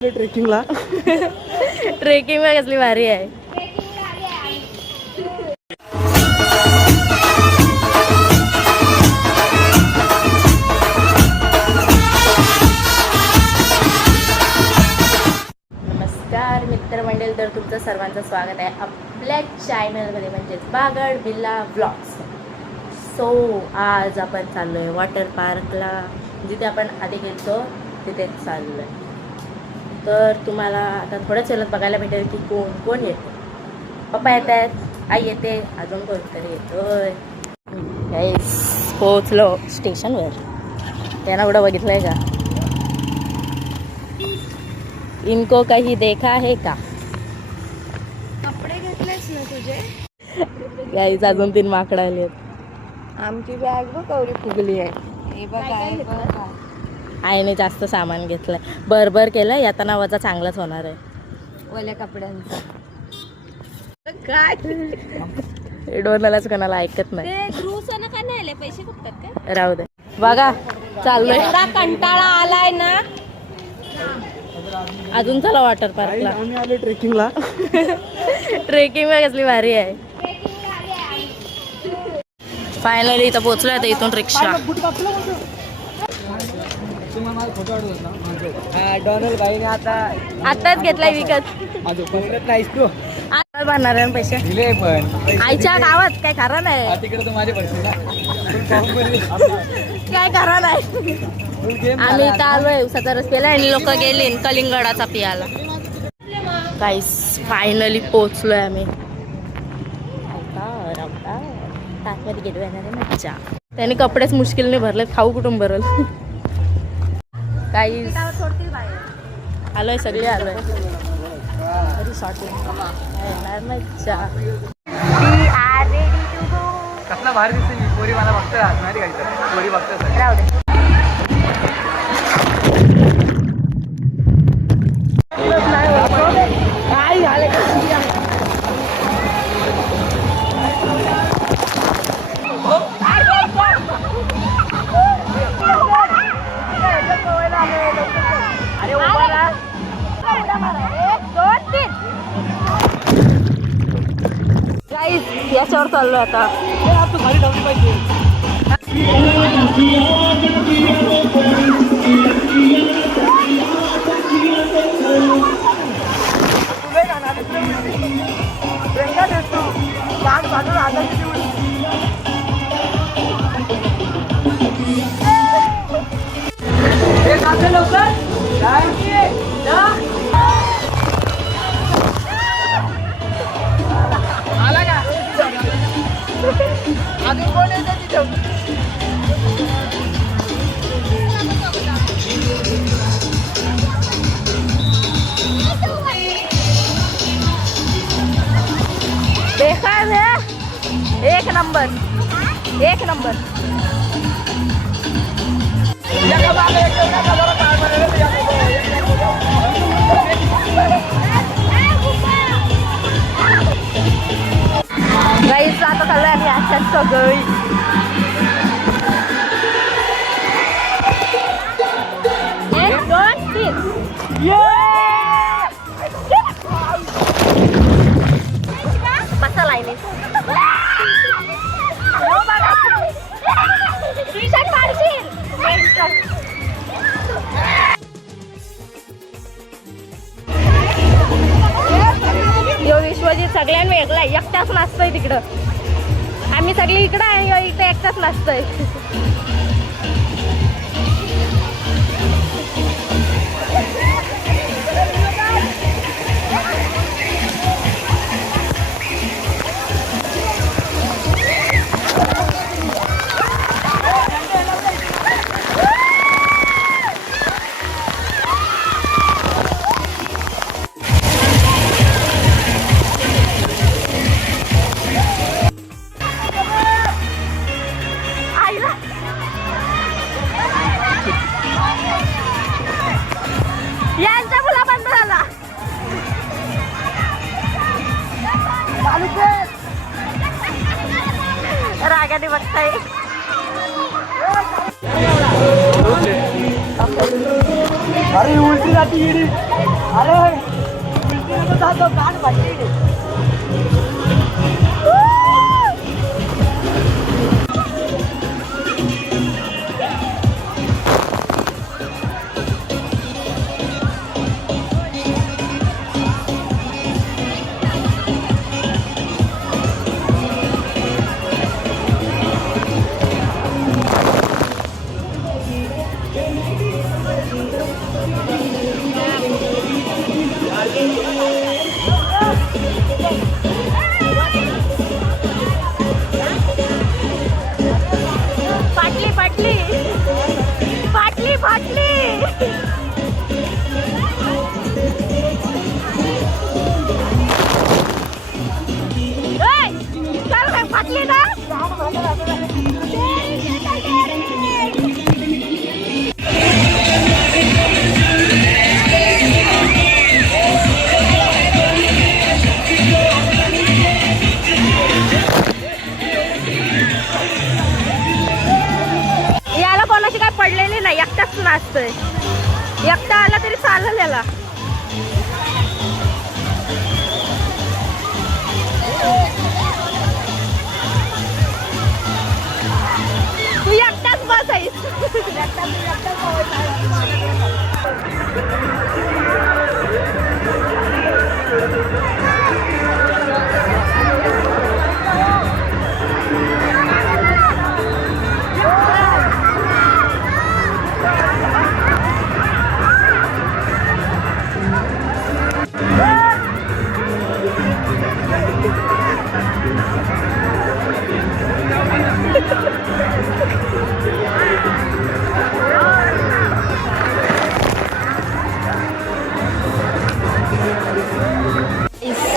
ट्रेकिंगला ट्रेकिंगला कसली भारी आहे. नमस्कार मित्रमंडळी, तर तुमचं सर्वांचं स्वागत आहे आपल्या चॅनलमध्ये म्हणजेच बागड बिल्ला व्लॉग्स. सो आज आपण चाललो आहे वॉटर पार्कला, जिथे आपण आधी गेलो तिथेच चाललो आहे. तर तुम्हाला आता थोडं चलत बघायला भेटेल की कोण कोण येते. पप्पा येत आहेत, आई येते, अजून कोणतरी येतोय. गाईस पोहोचलो स्टेशनवर. त्यांना कुठं बघितलं आहे का? इनको कहीं देखा है का? कपडे घेतलेच ना तुझे? गाईस अजून 3 माकडं आली आहेत. आमची बॅग बघ कवरी फुगली आहे. हे बघा आईने जास्त सामान घेतलंय, भरभर केलं. येताना वजा चांगलाच होणार आहे. ओल्या कपड्यांचा काय डोनालाच कोणाला ऐकत नाही. ते क्रूज ना का नाही आले पैसे कुठतात काय? राहू दे. बघा चाललोय. एवढा कंटाळा आलाय ना. अजून चला वॉटर पार्कला. आम्ही आलो ट्रेकिंगला. ट्रेकिंगला कसली भारी आहे. फायनली इथं पोहोचलोय. आता इथून रिक्षा. डोनल भाईने आताच घेतलाय विकत. आता भरणार आहे ना पैसे. दिले पण आईच्या गावात काय खरं नाही. तिकडे तर माझे पैसे काय खरं नाही. आम्ही इथं आलोय उसाचा रस प्यायला आणि लोक गेले कलिंगडाचा पियाला. गाईस फायनली पोहोचलोय आम्ही. ताकमध्ये गेलो येणार मज्जा. त्याने कपडेच मुश्किलने भरले, खाऊ कुठून भरल. काही आलोय, सगळे आलोय. मज्जा. कसला भारी दिसते. पोरी मला बघतोय, माहिती का? पोरी बघतोय. राहू दे. काय झालं? अरे गाईस याच्यावर चाललो आता. तू खाली ठेवली पाहिजे. बेकार है. एक नंबर, एक नंबर. गाईस आता चाललोय आम्ही अशाच सगळी. एक, दोन, तीन. बसा लाईनीत. यो विश्वजित सगळ्यांना वेगळा एकटाच नाचतोय तिकडं. आम्ही सगळी इकडं आहे, इकडे एकटाच नाचतोय. यांचा मुला बंद झाला. रागाने बघताय. अरे उलटी जाती गिरी. अरे उलटी नको जातो कान फाटली. फाटली फाटली फाटली फाटली. चल काय फाटली ना. याला कोणाची काय पडलेली नाही, एकटाच नाचतोय. एकटा आला तरी चालेल याला. तू एकटाच बसायस.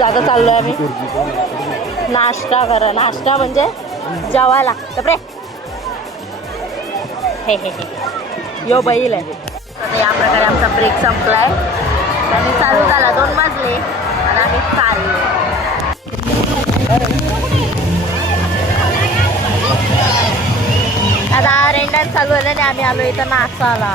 आता चाललोय आम्ही नाश्ता करा. नाश्ता म्हणजे जेवायला. तपरे हे हे हे यो बैल आहे. तर या प्रकारे आमचा ब्रेक संपलाय. आणि चालू झाला 2 वाजले आणि आम्ही चाललो. आता रेंडन चालू आहे आणि आम्ही आलो इथं नाश्ताला.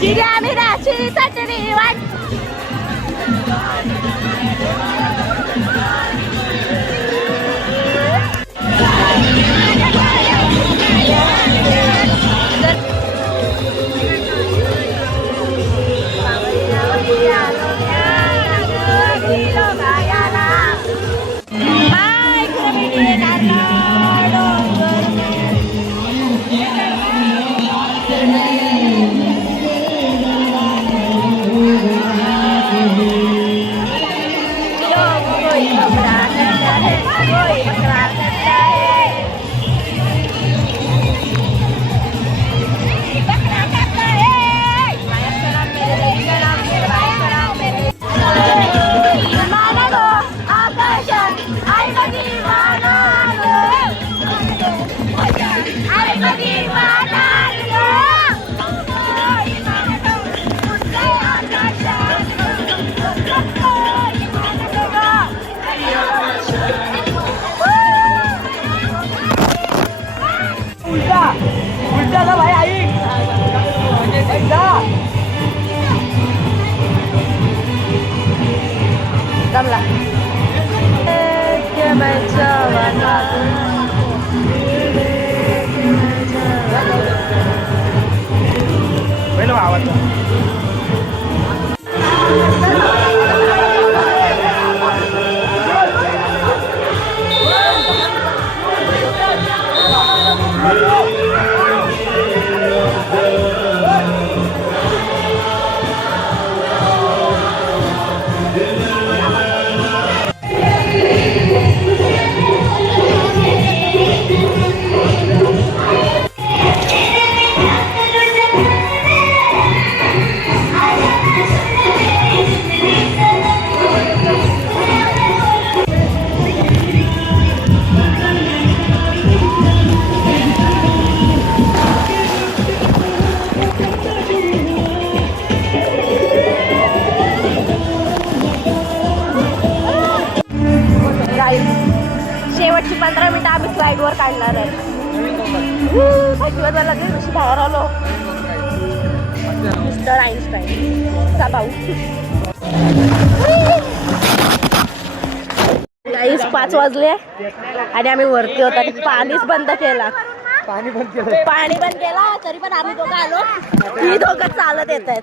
जिऱ्या मिराची चटणी वाट. जमला. शेवटची 15 मिनिटं आम्ही स्लाईडवर काढणार आहे. थंडी वाजायला लागली कशी बाहेर आलो. मिस्टर आईन्स्टाईन चा भाऊ. गाईस 5 वाजले आणि आम्ही वरती होतो आणि पाणीच बंद केला. पाणी बंद केलं. तरी पण आम्ही दोघं आलो. ही दोघं चालत येत आहेत.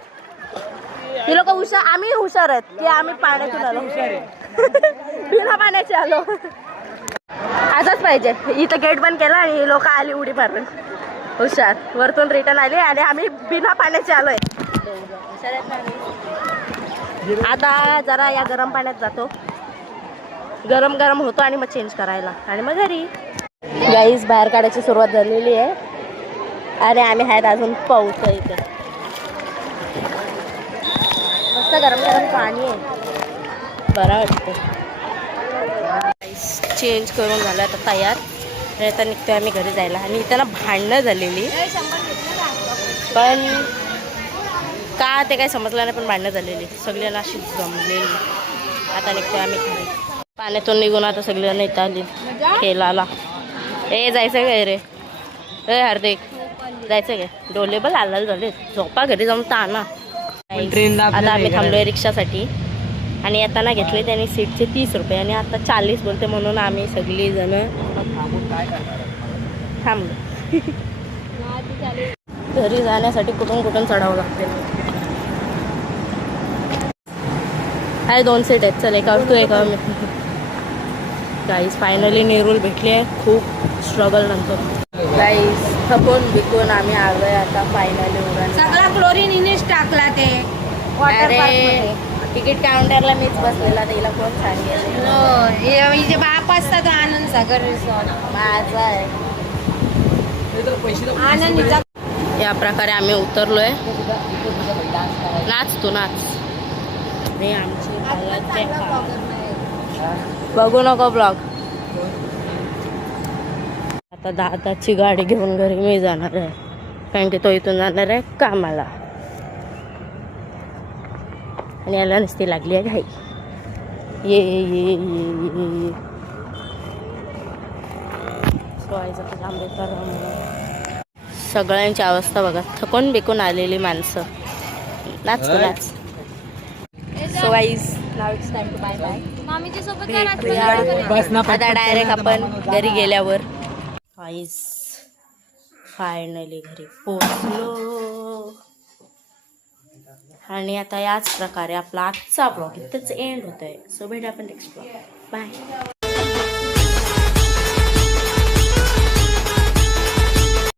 ही लोक हुशार, आम्ही हुशार आहेत की आम्ही पाण्यातून आलो. बिना पाण्याचे आलो. असंच पाहिजे. इथं गेट बंद केला आणि ही लोक आली उडी मारून. हुशार. वरतून रिटर्न आले आणि आम्ही बिना पाण्याचे आलोय. आता जरा या गरम पाण्यात जातो. गरम गरम होतो आणि मग चेंज करायला आणि मग घरी. गाईस बाहेर काढायची सुरुवात झालेली आहे आणि आम्ही आहेत अजून पाऊस आहे इथे. मस्त गरम गरम पाणी आहे. बरं वाटतं. चेंज करून झालं आता तयार. आता निघतोय आम्ही घरी जायला आणि इथं ना भांडणं झालेली पण का ते काही समजलं नाही. पण भांडणं झालेली सगळ्यांना अशी जमलेली. आता निघतोय आम्ही घरी. पाण्यातून निघून आता सगळ्यांना इथं आली खेळायला. जायचं काय रे? हार्दिक जायचं काय? डोले बल लाल झाले. झोपा घरी जाऊन ताना. आता आम्ही थांबलोय रिक्षासाठी आणि येताना घेतले त्यांनी सीटचे 30 रुपये आणि आता 40 बोलते म्हणून आम्ही सगळी जण थांबलो. घरी जाण्यासाठी कुठून कुठून चढावं लागते. काय 2 सीट आहेत. चल एकावर तू एकावर मी. गाईस फायनली नेरूल भेटले खूप स्ट्रगल नंतर. गाईस थकून बिकून आम्ही आलोय आता फायनली उडान. सगळा क्लोरीन इनेच टाकला ते. अरे तिकीट काउंटरला मीच बसलेला. तिला कोण सांगेल. हिचे बाप असतात आनंद सागर रिसॉर्ट माझा आहे. आनंदीचा. या प्रकारे आम्ही उतरलोय. नाच तू नाच. हे आमची बघू नको ब्लॉग. आता दादाची गाडी घेऊन घरी मी जाणार आहे कारण की तो इथून जाणार आहे कामाला आणि याला नुसती लागली आहे घाई. ये ये ये ये सगळ्यांची अवस्था बघा. थकून बिकून आलेली माणसं. नाच तू नाच. So guys now it's time to bye bye. आता डायरेक्ट आपण घरी गेल्यावर. गाईज फायनली घरी पोहोचलो आणि आता याच प्रकारे आपला आजचा ब्लॉग इथंच एंड होतोय. सो भेटू आपण नेक्स्ट ब्लॉग. बाय.